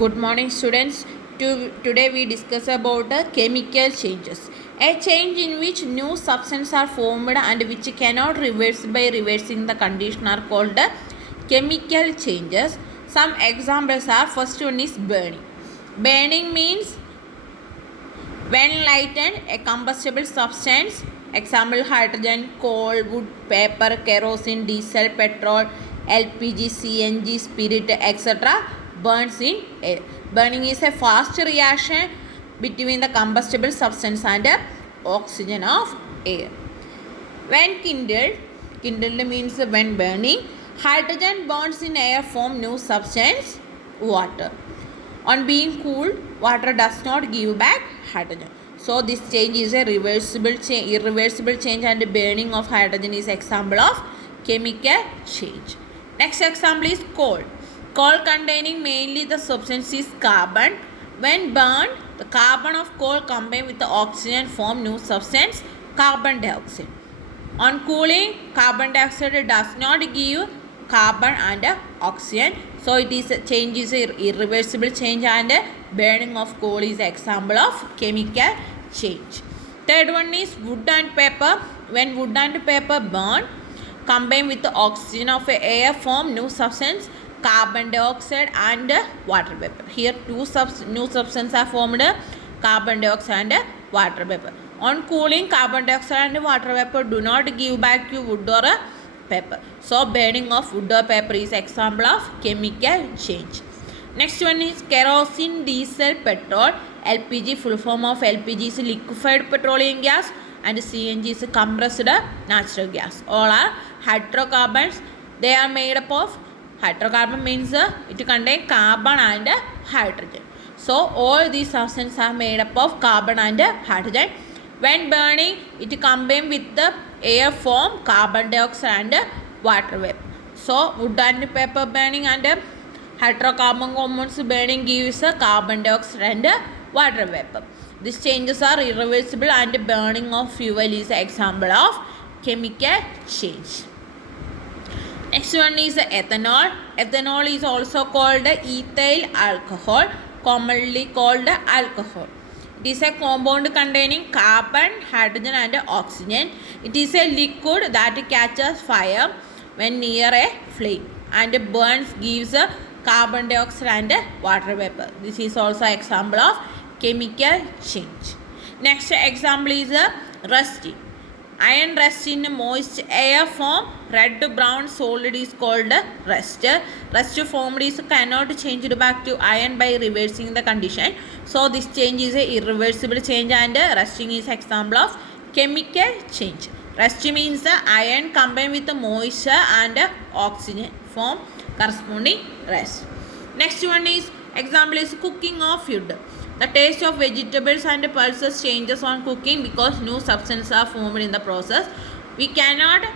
Good morning, students. Today we discuss about the chemical changes. A change in which new substances are formed and which cannot reverse by reversing the condition are called the chemical changes. Some examples are, first one is burning. Burning means when lightened a combustible substance, example hydrogen, coal, wood, paper, kerosene, diesel, petrol, LPG, CNG, spirit, etc. burns in air. Burning is a fast reaction between the combustible substance and the oxygen of air. When kindled means when burning, hydrogen bonds in air form new substance, water. On being cooled, water does not give back hydrogen. So this change is a irreversible change, and the burning of hydrogen is example of chemical change. Next example is coal. Coal containing mainly the substance is carbon. When burned, the carbon of coal combined with the oxygen form new substance, carbon dioxide. On cooling, carbon dioxide does not give carbon and oxygen. So it is a change is a irreversible change, and burning of coal is example of chemical change. Third one is wood and paper. When wood and paper burn, combine with the oxygen of air form new substance, carbon dioxide and water vapor. Here two new substances are formed, carbon dioxide and water vapor. On cooling, carbon dioxide and water vapor do not give back to wood or paper. So burning of wood or paper is example of chemical change. Next one is kerosene, diesel, petrol. LPG, full form of LPG is liquefied petroleum gas, and CNG is compressed natural gas. All are hydrocarbons. They are made up of hydrocarbon means it contains carbon and hydrogen. So all these substances are made up of carbon and hydrogen. When burning, it combines with the air form carbon dioxide and water vapor. So wood and paper burning and hydrocarbon compounds burning gives carbon dioxide and water vapor. These changes are irreversible, and burning of fuel is an example of chemical change. Next one is ethanol. Ethanol is also called ethyl alcohol, commonly called alcohol. It is a compound containing carbon, hydrogen and oxygen. It is a liquid that catches fire when near a flame and burns, gives carbon dioxide and water vapor. This is also an example of chemical change. Next example is rusty. Iron rust in moist air form red brown solid is called rust. Rust formed is cannot change back to iron by reversing the condition. So this change is a irreversible change, and rusting is example of chemical change. Rust means the iron combined with the moisture and oxygen form corresponding rust. Next one is example is cooking of food. The taste of vegetables and pulses changes on cooking because new substances are formed in the process. We cannot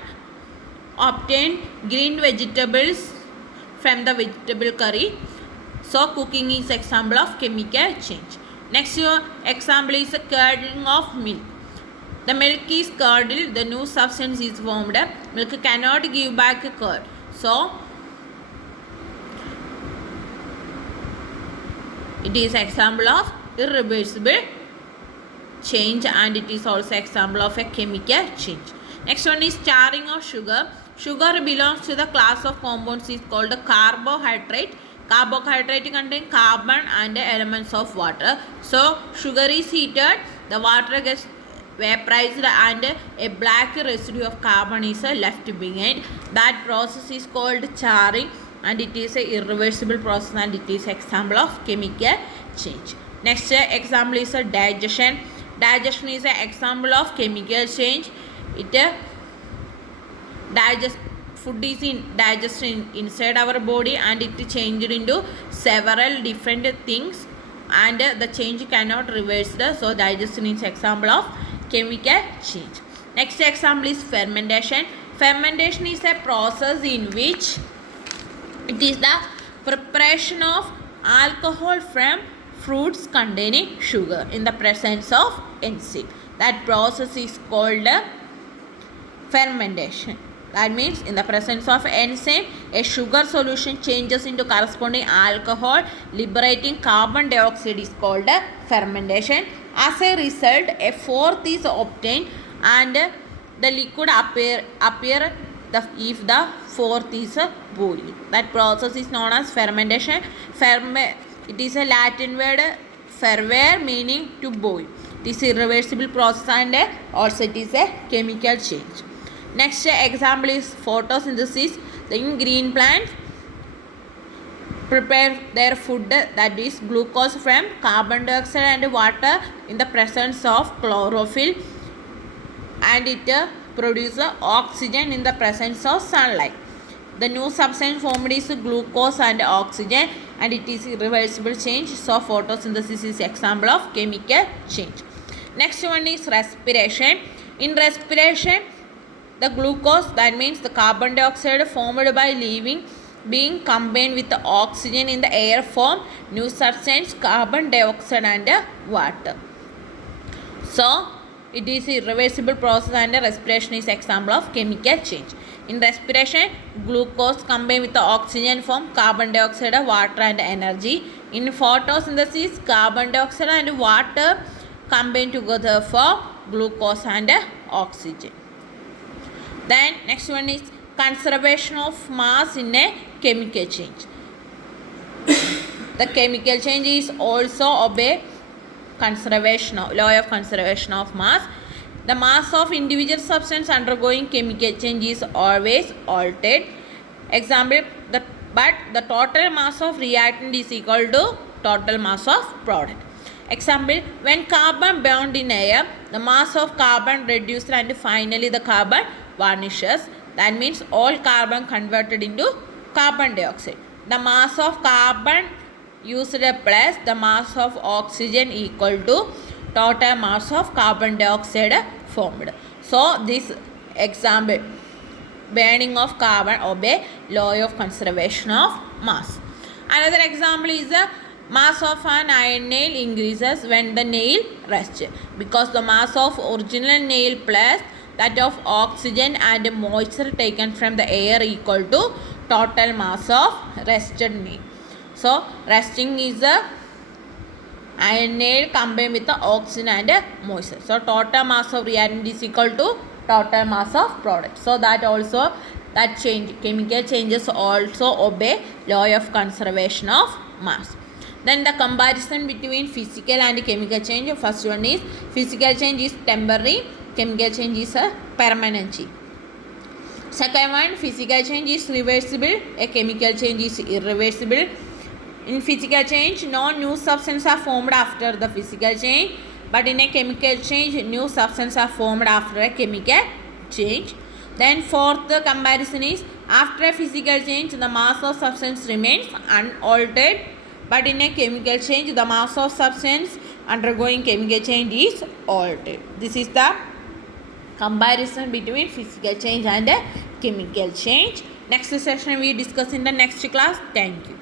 obtain green vegetables from the vegetable curry. So cooking is example of chemical change. Next example is curdling of milk. The milk is curdled, the new substance is formed. Milk cannot give back curd. So it is example of irreversible change, and it is also example of a chemical change. Next one is charring of sugar. Sugar belongs to the class of compounds is called carbohydrate. Carbohydrate contain carbon and elements of water. So sugar is heated, the water gets vaporized, and a black residue of carbon is left behind. That process is called charring, and it is an irreversible process, and it is example of chemical change. Next example is digestion. Digestion is an example of chemical change. Food is digested inside our body, and it changed into several different things, and the change cannot reverse. So digestion is example of chemical change. Next example is fermentation. Fermentation is a process in which it is the preparation of alcohol from fruits containing sugar in the presence of enzyme. That process is called fermentation. That means in the presence of enzyme, a sugar solution changes into corresponding alcohol, liberating carbon dioxide is called fermentation. As a result, a fourth is obtained and the liquid appear if the fourth is boiling. That process is known as fermentation. It is a Latin word fervere, meaning to boil. It is irreversible process and also it is a chemical change. Next example is photosynthesis. In green plants prepare their food, that is glucose, from carbon dioxide and water in the presence of chlorophyll, and it produces oxygen in the presence of sunlight. The new substance formed is glucose and oxygen, and it is irreversible change. So photosynthesis is example of chemical change. Next one is respiration. In respiration, the glucose, that means the carbon dioxide formed by living being combined with the oxygen in the air form new substance carbon dioxide and water. So it is irreversible process and respiration is example of chemical change. In respiration, glucose combined with the oxygen form carbon dioxide, water and energy. In photosynthesis, carbon dioxide and water combine together for glucose and oxygen. Then next one is conservation of mass in a chemical change. The chemical change is also obey law of conservation of mass. The mass of individual substance undergoing chemical change is always altered. Example, but the total mass of reactant is equal to total mass of product. Example, when carbon burned in air, the mass of carbon reduced and finally the carbon vanishes. That means all carbon converted into carbon dioxide. The mass of carbon used plus the mass of oxygen equal to total mass of carbon dioxide formed. So this example, burning of carbon obey law of conservation of mass. Another example is the mass of an iron nail increases when the nail rests, because the mass of original nail plus that of oxygen and moisture taken from the air equal to total mass of rested nail. So resting is the iron nail combined with the oxygen and moisture. So total mass of reactant is equal to total mass of product. So that also that change, chemical changes also obey law of conservation of mass. Then the comparison between physical and chemical change. First one is physical change is temporary, chemical change is a permanent change. Second one, physical change is reversible, a chemical change is irreversible. In physical change, no new substances are formed after the physical change, but in a chemical change, new substances are formed after a chemical change. Then fourth comparison is after a physical change, the mass of substance remains unaltered, but in a chemical change, the mass of substance undergoing chemical change is altered. This is the comparison between physical change and chemical change. Next session we discuss in the next class. Thank you.